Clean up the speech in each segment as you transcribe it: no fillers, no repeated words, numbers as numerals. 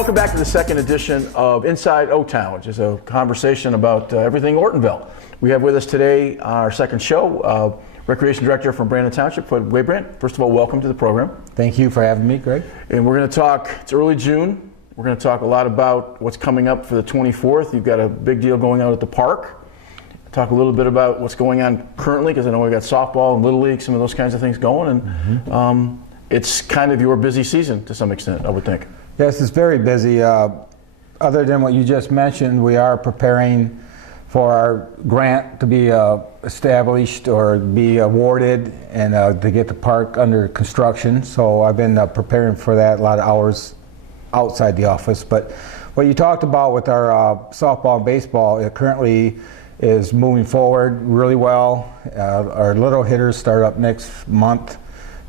welcome back to the second edition of Inside O-Town, which is a conversation about everything Ortonville. We have with us today our second show, Recreation Director from Brandon Township, Waybrant. First of all, welcome to the program. Thank you for having me, Greg. And we're going to talk, it's early June, we're going to talk a lot about what's coming up for the 24th. You've got a big deal going on at the park. Talk a little bit about what's going on currently, because I know we've got softball and Little League, some of those kinds of things going, and it's kind of your busy season to some extent, I would think. Yes, it's very busy. Other than what you just mentioned, we are preparing for our grant to be established or be awarded and to get the park under construction. So I've been preparing for that, a lot of hours outside the office. But what you talked about with our softball and baseball, it currently is moving forward really well. Our little hitters start up next month,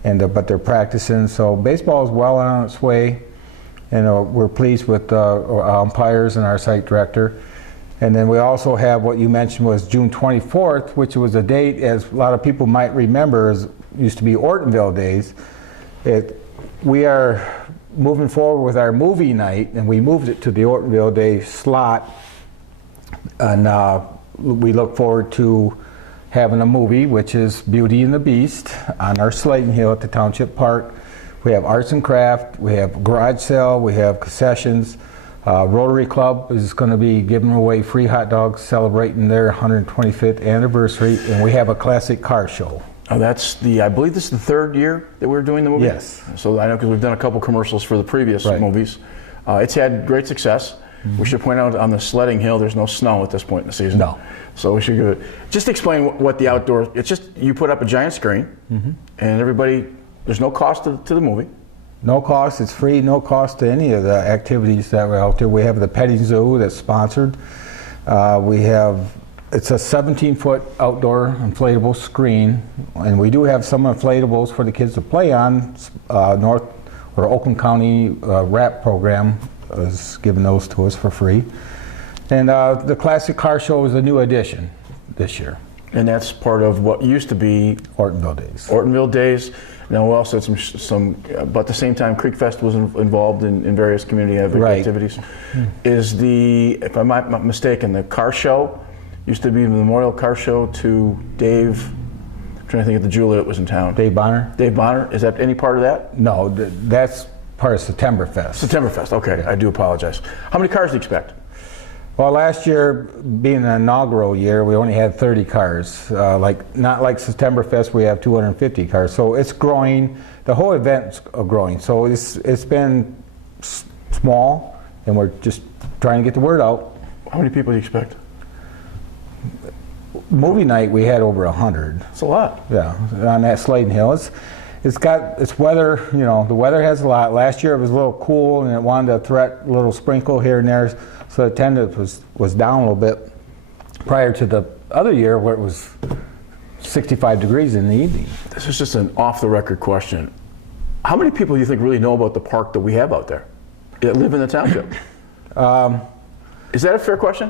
but they're practicing. So baseball is well on its way, and we're pleased with our umpires and our site director. And then we also have what you mentioned was June 24th, which was a date, as a lot of people might remember, used to be Ortonville Days. We are moving forward with our movie night, and we moved it to the Ortonville Day slot. And we look forward to having a movie, which is Beauty and the Beast, on our sledding hill at the Township Park. We have arts and craft, we have garage sale, we have concessions. Rotary Club is going to be giving away free hot dogs celebrating their 125th anniversary, and we have a classic car show. Oh, I believe this is the third year that we're doing the movie? Yes. So I know, because we've done a couple commercials for the previous movies. It's had great success. We should point out on the sledding hill, there's no snow at this point in the season. No. So we should give it. Just explain what the outdoor. It's just you put up a giant screen, and everybody. There's no cost to the movie. No cost. It's free. No cost to any of the activities that are out there. We have the petting zoo that's sponsored. It's a 17-foot outdoor inflatable screen, and we do have some inflatables for the kids to play on. Oakland County RAP program is giving those to us for free. And the classic car show is a new addition this year. And that's part of what used to be Ortonville Days. Ortonville Days. Now we also had some but at the same time, Creek Fest was involved in various community activities. If I'm not mistaken, the car show used to be the Memorial Car Show to Dave. I'm trying to think of the jeweler that was in town. Dave Bonner. Dave Bonner. Is that any part of that? No, that's part of Septemberfest. Septemberfest. Okay, I do apologize. How many cars do you expect? Well, last year, being an inaugural year, we only had 30 cars. Not like Septemberfest, we have 250 cars. So it's growing. The whole event's growing. So it's been small, and we're just trying to get the word out. How many people do you expect? Movie night, we had over 100. That's a lot. Yeah, on that sledding hill. It's weather. The weather has a lot. Last year it was a little cool, and it wanted to threat a little sprinkle here and there. So attendance was down a little bit prior to the other year where it was 65 degrees in the evening. This is just an off-the-record question. How many people do you think really know about the park that we have out there that live in the township? Is that a fair question?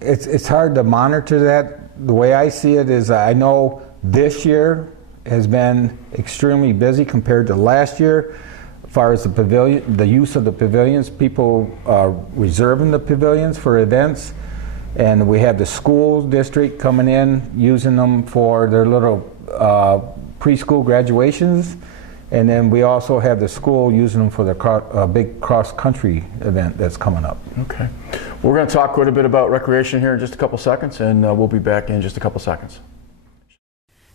It's hard to monitor that. The way I see it is I know this year has been extremely busy compared to last year. As far as the pavilion, the use of the pavilions, people are reserving the pavilions for events, and we have the school district coming in using them for their little preschool graduations, and then we also have the school using them for the big cross-country event that's coming up. Okay. We're going to talk quite a bit about recreation here in just a couple seconds, and we'll be back in just a couple seconds.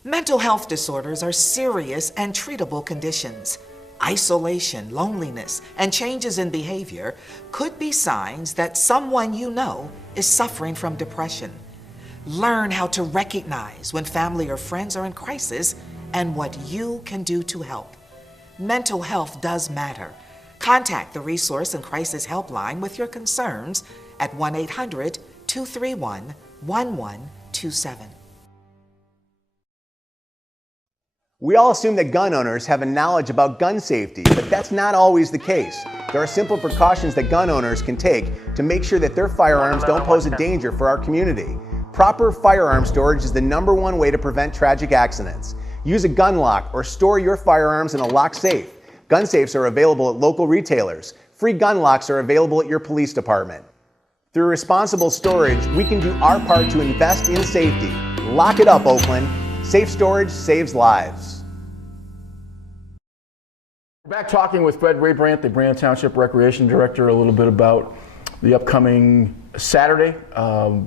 Mental health disorders are serious and treatable conditions. Isolation, loneliness, and changes in behavior could be signs that someone you know is suffering from depression. Learn how to recognize when family or friends are in crisis and what you can do to help. Mental health does matter. Contact the Resource and Crisis Helpline with your concerns at 1-800-231-1127. We all assume that gun owners have a knowledge about gun safety, but that's not always the case. There are simple precautions that gun owners can take to make sure that their firearms don't pose a danger for our community. Proper firearm storage is the #1 way to prevent tragic accidents. Use a gun lock or store your firearms in a locked safe. Gun safes are available at local retailers. Free gun locks are available at your police department. Through responsible storage, we can do our part to invest in safety. Lock it up, Oakland. Safe storage saves lives. We're back talking with Fred Waybrant, the Brandon Township Recreation Director, a little bit about the upcoming Saturday,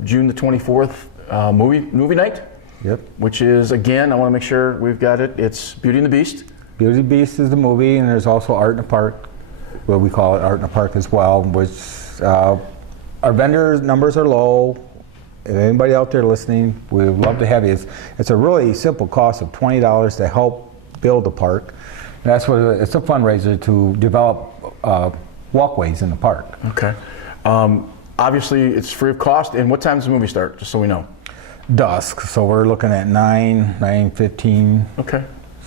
June the 24th, movie night. Yep. Which is, again, I want to make sure we've got it. It's Beauty and the Beast. Beauty and the Beast is the movie, and there's also Art in the Park. Well, we call it Art in the Park as well, which our vendor numbers are low. If anybody out there listening, we would love to have you. It's a really simple cost of $20 to help build the park. And that's what it's a fundraiser to develop walkways in the park. Okay. Obviously, it's free of cost. And what time does the movie start, just so we know? Dusk, so we're looking at 9:15. Okay.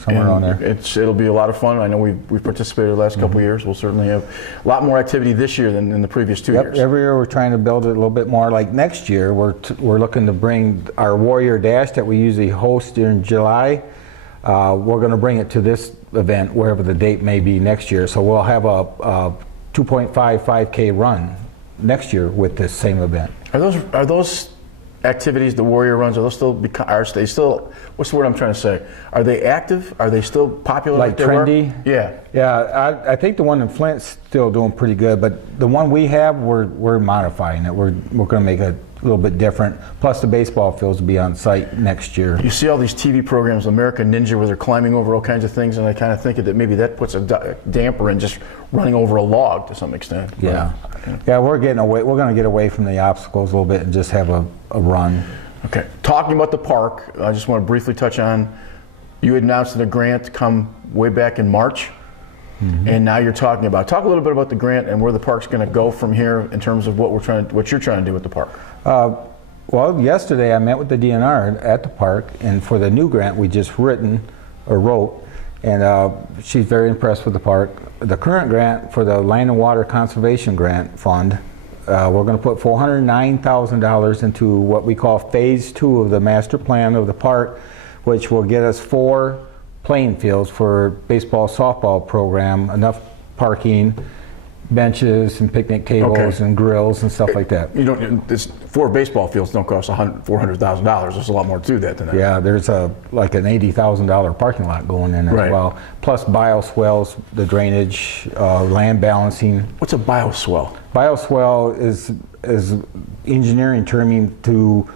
Somewhere around there. It'll be a lot of fun. I know we've participated the last couple of years. We'll certainly have a lot more activity this year than in the previous 2 years. Every year we're trying to build it a little bit more. Like next year, we're looking to bring our Warrior Dash that we usually host in July. We're going to bring it to this event, wherever the date may be next year. So we'll have a 2.5K run next year with this same event. Are those activities, the Warrior runs, are they still, what's the word I'm trying to say? Are they active? Are they still popular? Like they were? trendy? Yeah. Yeah, I think the one in Flint's still doing pretty good, but the one we have, we're modifying it. We're going to make it a little bit different. Plus the baseball fields will be on site next year. You see all these TV programs, American Ninja, where they're climbing over all kinds of things, and I kind of think that maybe that puts a damper in just running over a log to some extent. Yeah. Yeah, we're getting away. We're going to get away from the obstacles a little bit and just have a run. Okay. Talking about the park, I just want to briefly touch on, you had announced the grant come way back in March, and now you're talk a little bit about the grant and where the park's going to go from here in terms of what you're trying to do with the park. Well, yesterday I met with the DNR at the park, and for the new grant we just wrote, and she's very impressed with the park. The current grant for the Land and Water Conservation Grant Fund, we're going to put $409,000 into what we call Phase 2 of the master plan of the park, which will get us 4 playing fields for baseball, softball program, enough parking, benches and picnic tables and grills and stuff like that. You don't. 4 baseball fields don't cost $400,000. There's a lot more to that than that. Yeah, there's like an $80,000 parking lot going in as well. Plus bioswales, the drainage, land balancing. What's a bioswell? Bioswell is engineering terming to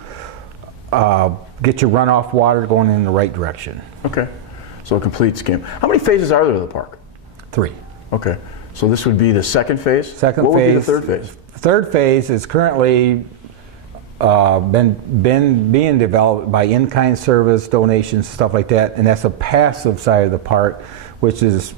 get your runoff water going in the right direction. Okay, so a complete scheme. How many phases are there to the park? 3. Okay. So this would be the second phase? Second phase. What would be the third phase? Third phase is currently been being developed by in-kind service, donations, stuff like that, and that's a passive side of the park, which is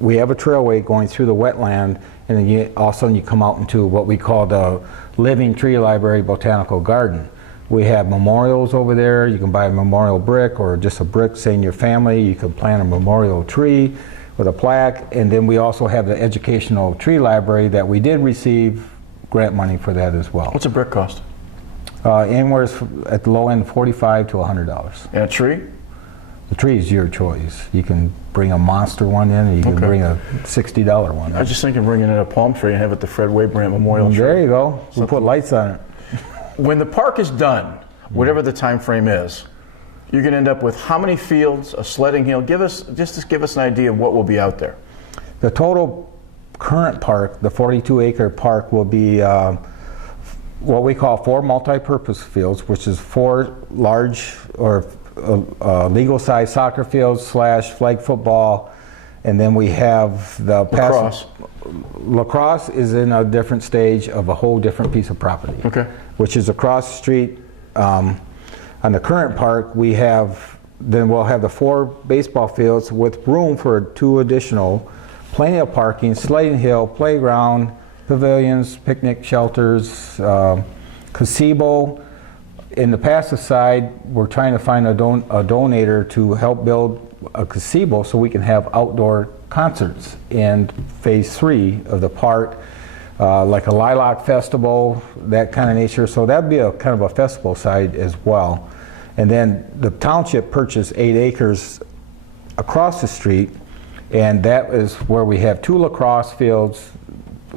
we have a trailway going through the wetland, and then you come out into what we call the Living Tree Library Botanical Garden. We have memorials over there. You can buy a memorial brick or just a brick saying your family. You can plant a memorial tree with a plaque, and then we also have the educational tree library that we did receive grant money for that as well. What's a brick cost? Anywhere at the low end, $45 to $100. And a tree? The tree is your choice. You can bring a monster one in, or you can bring a $60 one in. I was just thinking bringing in a palm tree and have it the Fred Waybrant Memorial Tree. There you go. We'll put lights on it. When the park is done, whatever the time frame is, you're going to end up with how many fields, a sledding hill? Give us an idea of what will be out there. The total current park, the 42-acre park, will be what we call 4 multi-purpose fields, which is 4 large or legal-sized soccer fields / flag football, and then we have the lacrosse. Lacrosse is in a different stage of a whole different piece of property, which is across the street. On the current park, we'll have the 4 baseball fields with room for 2 additional, plenty of parking, sledding hill, playground, pavilions, picnic shelters, gazebo. In the passive side, we're trying to find a donator to help build a gazebo so we can have outdoor concerts in Phase 3 of the park, like a lilac festival, that kind of nature. So that'd be a kind of a festival side as well. And then the township purchased 8 acres across the street, and that is where we have 2 lacrosse fields,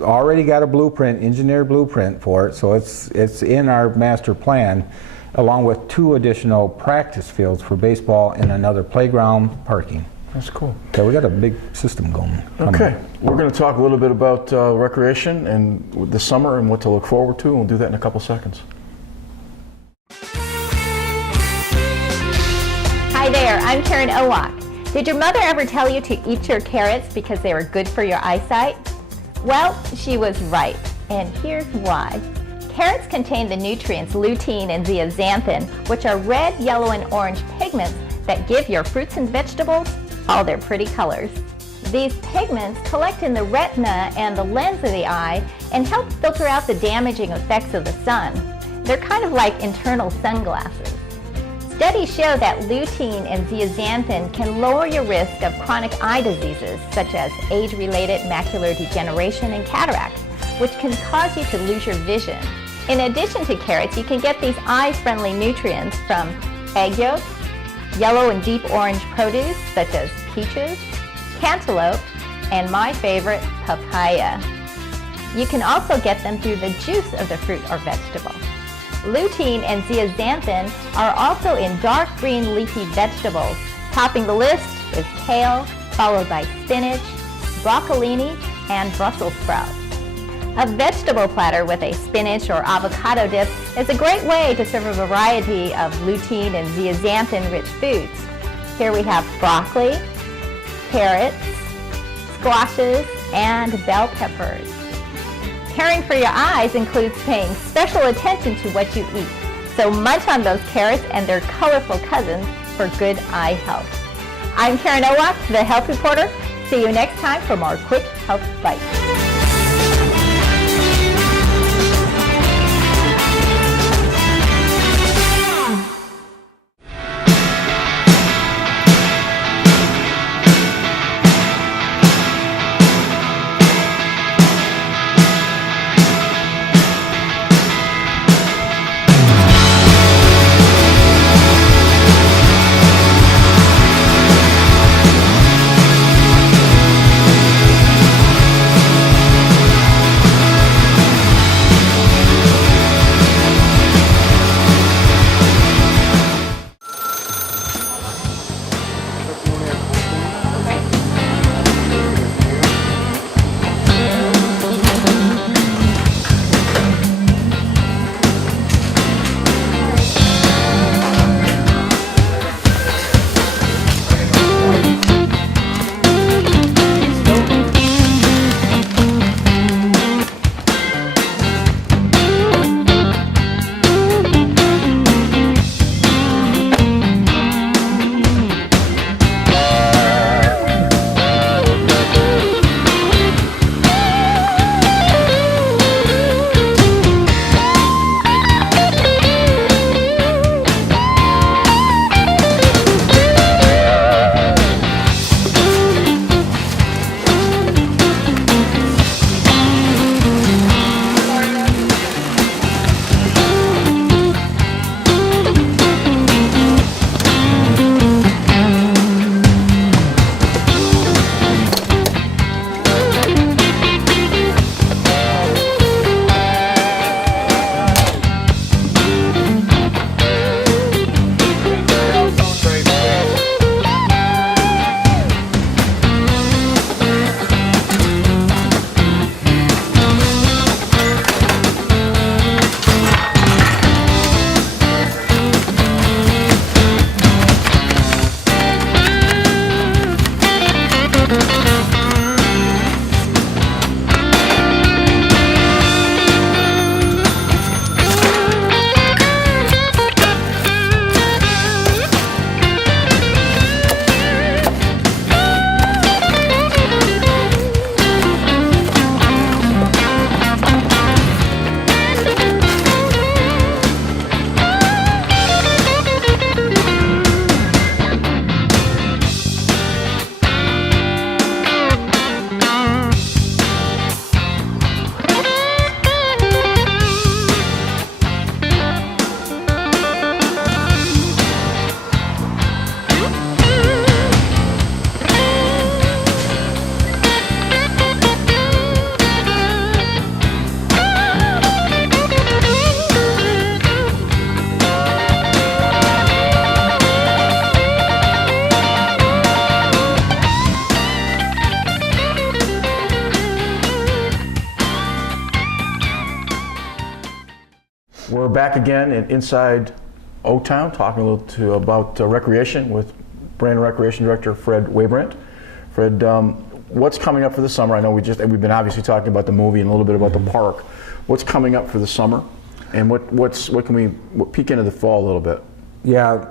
already got a blueprint, engineered blueprint for it, so it's in our master plan, along with 2 additional practice fields for baseball and another playground parking. That's cool. So we got a big system going. Okay, we're going to talk a little bit about recreation and this summer and what to look forward to, and we'll do that in a couple seconds. Hi there, I'm Karen Owak. Did your mother ever tell you to eat your carrots because they were good for your eyesight? Well, she was right, and here's why. Carrots contain the nutrients lutein and zeaxanthin, which are red, yellow, and orange pigments that give your fruits and vegetables all their pretty colors. These pigments collect in the retina and the lens of the eye and help filter out the damaging effects of the sun. They're kind of like internal sunglasses. Studies show that lutein and zeaxanthin can lower your risk of chronic eye diseases such as age-related macular degeneration and cataract, which can cause you to lose your vision. In addition to carrots, you can get these eye-friendly nutrients from egg yolks, yellow and deep orange produce such as peaches, cantaloupe, and my favorite, papaya. You can also get them through the juice of the fruit or vegetable. Lutein and zeaxanthin are also in dark green leafy vegetables. Topping the list is kale, followed by spinach, broccolini, and Brussels sprouts. A vegetable platter with a spinach or avocado dip is a great way to serve a variety of lutein and zeaxanthin-rich foods. Here we have broccoli, carrots, squashes, and bell peppers. Caring for your eyes includes paying special attention to what you eat. So munch on those carrots and their colorful cousins for good eye health. I'm Karen Owak, the Health Reporter. See you next time for more Quick Health Bites. back again inside O-Town, talking a little about recreation with Brand Recreation Director Fred Waybrant. Fred, what's coming up for the summer? I know we've been obviously talking about the movie and a little bit about the park. What's coming up for the summer, and what can we peek into the fall a little bit? Yeah,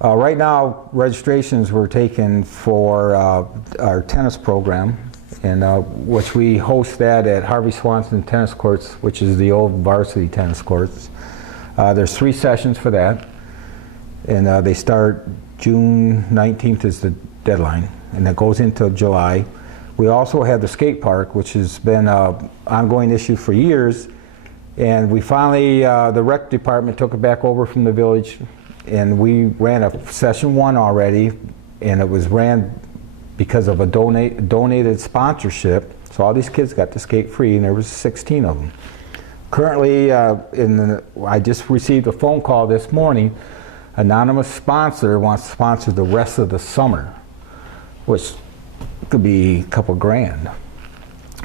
right now registrations were taken for our tennis program, and which we host that at Harvey Swanson Tennis Courts, which is the old varsity tennis courts. There's 3 sessions for that, and they start June 19th is the deadline, and it goes into July. We also have the skate park, which has been an ongoing issue for years, and we finally, the rec department took it back over from the village, and we ran a session 1 already, and it was ran because of a donated sponsorship, so all these kids got to skate free, and there was 16 of them. Currently, I just received a phone call this morning. Anonymous sponsor wants to sponsor the rest of the summer, which could be a couple grand.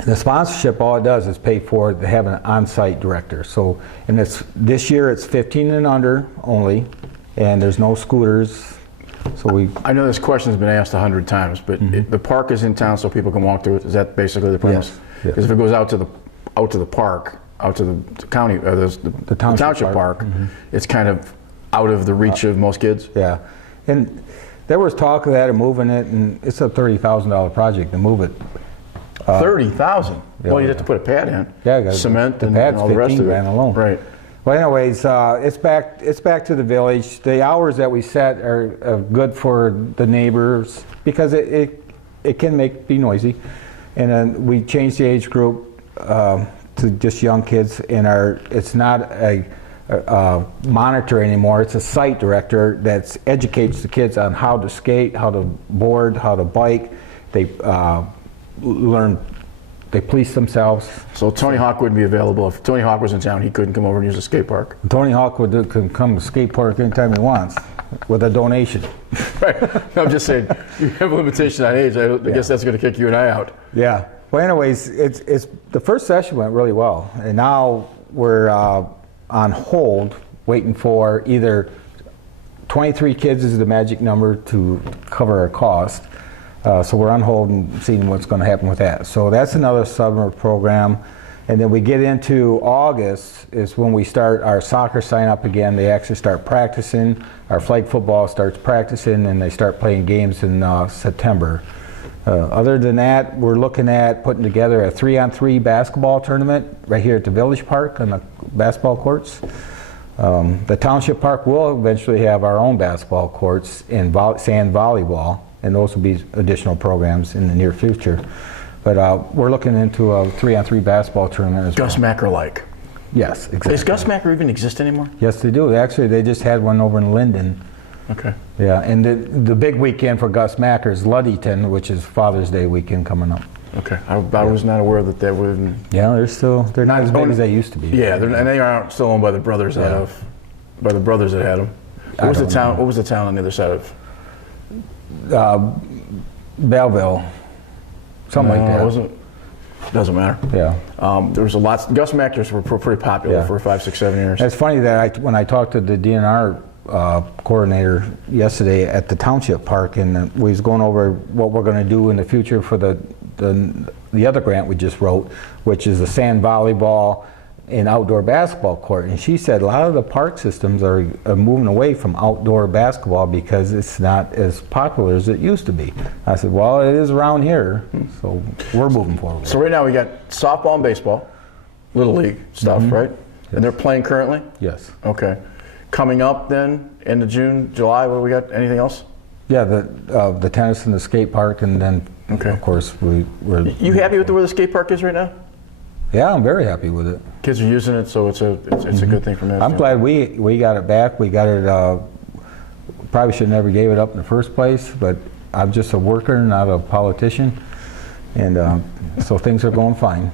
The sponsorship, all it does is pay for to have an on-site director. So, and this year it's 15 and under only, and there's no scooters. So I know this question has been asked 100 times, but the park is in town so people can walk through it. Is that basically the premise? Yes. Because if it goes out to the park, out to the county, the township park, it's kind of out of the reach of most kids. Yeah, and there was talk of that and moving it, and it's a $30,000 project to move it. 30,000. Yeah, Well, you have to put a pad in. Yeah, cement the and pad's all the rest of it. $15,000 alone. Right. Well, anyways, it's back to the village. The hours that we set are good for the neighbors because it can be noisy, and then we changed the age group to just young kids. It's not a monitor anymore. It's a site director that educates the kids on how to skate, how to board, how to bike. They learn. They police themselves. So Tony Hawk wouldn't be available. If Tony Hawk was in town, he couldn't come over and use the skate park. Tony Hawk can come to skate park anytime he wants with a donation. Right. I'm just saying, you have a limitation on age. I guess that's going to kick you and I out. Yeah. Well, anyways, it's the first session went really well, and now we're on hold, waiting for either 23 kids is the magic number to cover our cost. So we're on hold and seeing what's going to happen with that. So that's another summer program. And then we get into August is when we start our soccer sign up again. They actually start practicing. Our flag football starts practicing, and they start playing games in September. Other than that, we're looking at putting together a 3-on-3 basketball tournament right here at the Village Park on the basketball courts. The Township Park will eventually have our own basketball courts and sand volleyball, and those will be additional programs in the near future. But we're looking into a 3-on-3 basketball tournament as Gus well. Macker-like. Yes, exactly. Does Gus Macker even exist anymore? Yes, they do. Actually, they just had one over in Linden. Okay. Yeah, and the big weekend for Gus Macker is Ludington, which is Father's Day weekend coming up. Okay. I was not aware that they would. Yeah, they're not as big as they used to be. Yeah, and they are still owned by the brothers that had them. What was the town on the other side of? Belleville, something like that. It wasn't. Doesn't matter. Yeah. There was a lot. Gus Mackers were pretty popular for 5, 6, 7 years. It's funny that when I talked to the DNR coordinator yesterday at the Township Park, and we was going over what we're going to do in the future for the other grant we just wrote, which is the sand volleyball and outdoor basketball court. And she said a lot of the park systems are moving away from outdoor basketball because it's not as popular as it used to be. I said, well, it is around here, so we're moving forward. So right now we got softball and baseball, Little League stuff, right? Yes. And they're playing currently? Yes. Okay. Coming up then, end of June, July, what do we got? Anything else? Yeah, the tennis and the skate park, and then, of course, we're... You happy with where the skate park is right now? Yeah, I'm very happy with it. Kids are using it, so it's a good thing for me. I'm glad we got it back. We got it, probably should never gave it up in the first place, but I'm just a worker, not a politician, and so things are going fine.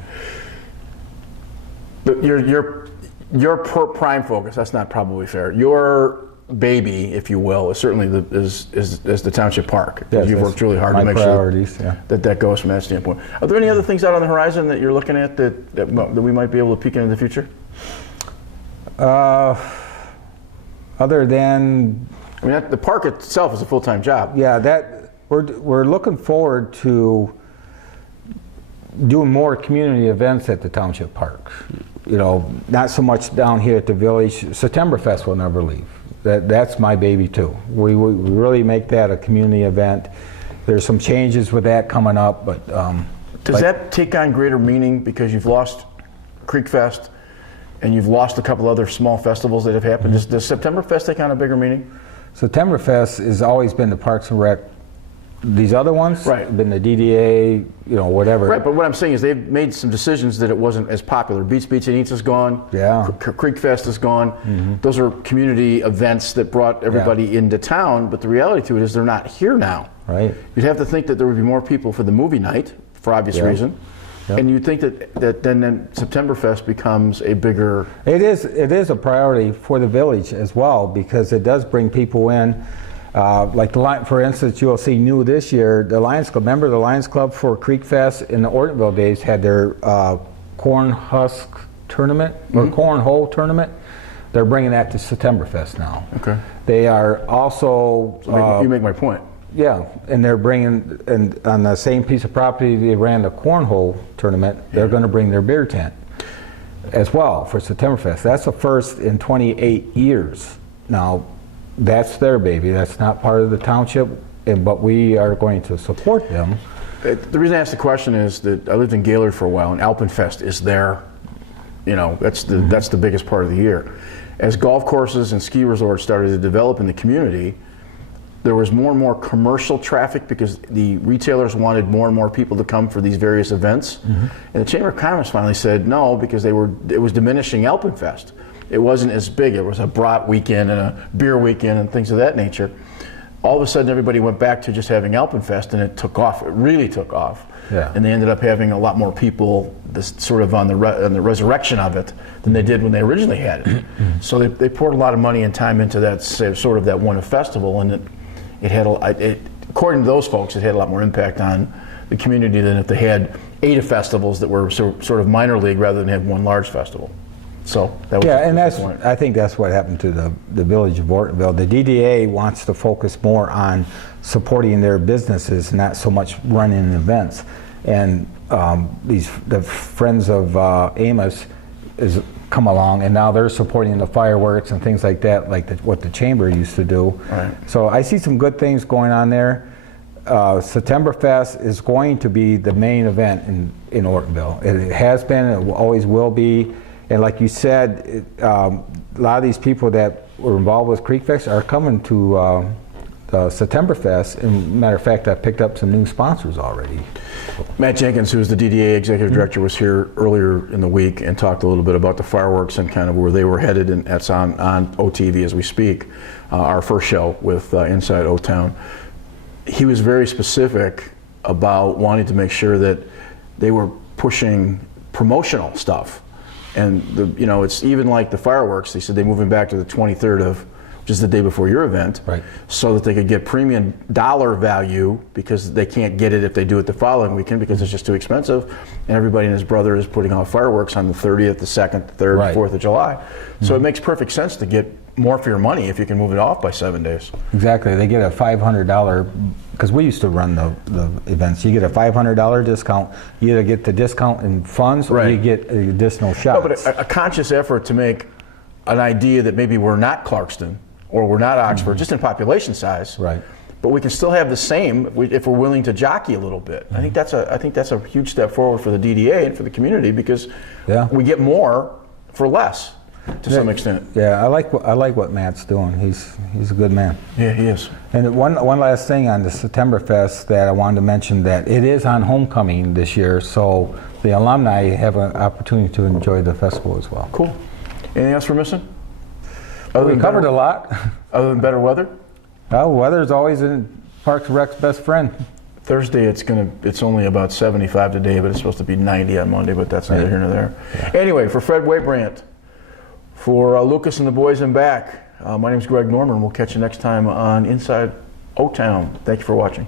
But your prime focus, that's not probably fair. Your baby, if you will, is certainly is the Township Park. Yes, you've worked really hard to make sure that goes from that standpoint. Are there any other things out on the horizon that you're looking at that we might be able to peek into the future? Other than, I mean, the park itself is a full-time job. yeah, that we're looking forward to doing more community events at the Township Park. You know, not so much down here at the village. Septemberfest will never leave. That's my baby too. We really make that a community event. There's some changes with that coming up, but does that take on greater meaning because you've lost Creek Fest and you've lost a couple other small festivals that have happened? Does Septemberfest take on a bigger meaning? Septemberfest has always been the Parks and Rec. These other ones, right, have been the DDA, you know, whatever. Right, but what I'm saying is they've made some decisions that it wasn't as popular. Beats and Eats is gone. Yeah. Creek Fest is gone. Those are community events that brought everybody into town, but the reality to it is they're not here now. Right. You'd have to think that there would be more people for the movie night, for obvious reason. Yep. And you'd think that then Septemberfest becomes a bigger... It is a priority for the village as well, because it does bring people in. Like for instance, you'll see new this year, the Lions Club. Remember the Lions Club for Creek Fest in the Ortonville days had their corn husk tournament, or cornhole tournament. They're bringing that to Septemberfest now. Okay. They are also... you make my point. Yeah, and they're bringing, and on the same piece of property they ran the cornhole tournament, they're going to bring their beer tent as well for Septemberfest. That's the first in 28 years. Now, that's their baby. That's not part of the township, but we are going to support them. The reason I asked the question is that I lived in Gaylord for a while, and Alpenfest is there. You know, that's the biggest part of the year. As golf courses and ski resorts started to develop in the community, there was more and more commercial traffic because the retailers wanted more and more people to come for these various events. And the Chamber of Commerce finally said no, because it was diminishing Alpenfest. It wasn't as big. It was a brat weekend and a beer weekend and things of that nature. All of a sudden everybody went back to just having Alpenfest, and it took off. It really took off. Yeah. And they ended up having a lot more people sort of on the resurrection of it than they did when they originally had it. So they poured a lot of money and time into that sort of that one festival, and it had according to those folks, it had a lot more impact on the community than if they had 8 festivals that were sort of minor league rather than have one large festival. So that was and the point. I think that's what happened to the village of Ortonville. The DDA wants to focus more on supporting their businesses, not so much running events. And the Friends of Amos is come along, and now they're supporting the fireworks and things like that, like what the chamber used to do. Right. So I see some good things going on there. Septemberfest is going to be the main event in Ortonville. It has been, it always will be. And like you said, a lot of these people that were involved with Creek Fest are coming to Septemberfest. And matter of fact, I picked up some new sponsors already. Matt Jenkins, who's the DDA executive director, was here earlier in the week and talked a little bit about the fireworks and kind of where they were headed, and that's on OTV as we speak, our first show with Inside O-Town. He was very specific about wanting to make sure that they were pushing promotional stuff. And it's even like the fireworks. They said they're moving back to the 23rd of, which is the day before your event, right, so that they could get premium dollar value, because they can't get it if they do it the following weekend because it's just too expensive. And everybody and his brother is putting off fireworks on the 30th, the 2nd, the 3rd, right, the 4th of July. So it makes perfect sense to get more for your money if you can move it off by 7 days. Exactly. They get a $500, because we used to run the events. You get a $500 discount. You either get the discount in funds, or you get additional shots. No, but a conscious effort to make an idea that maybe we're not Clarkston or we're not Oxford, just in population size. Right. But we can still have the same if we're willing to jockey a little bit. I think that's a huge step forward for the DDA and for the community, because we get more for less to some extent. Yeah, I like what Matt's doing. He's a good man. Yeah, he is. And one last thing on the Septemberfest that I wanted to mention, that it is on homecoming this year, so the alumni have an opportunity to enjoy the festival as well. Cool. Anything else we're missing? We covered a lot. Other than better weather? Well, weather's always in Parks and Rec's best friend. Thursday it's only about 75 today, but it's supposed to be 90 on Monday, but that's neither here nor there. Yeah. Anyway, for Fred Waybrant, for Lucas and the boys in back, my name is Greg Norman. We'll catch you next time on Inside O-Town. Thank you for watching.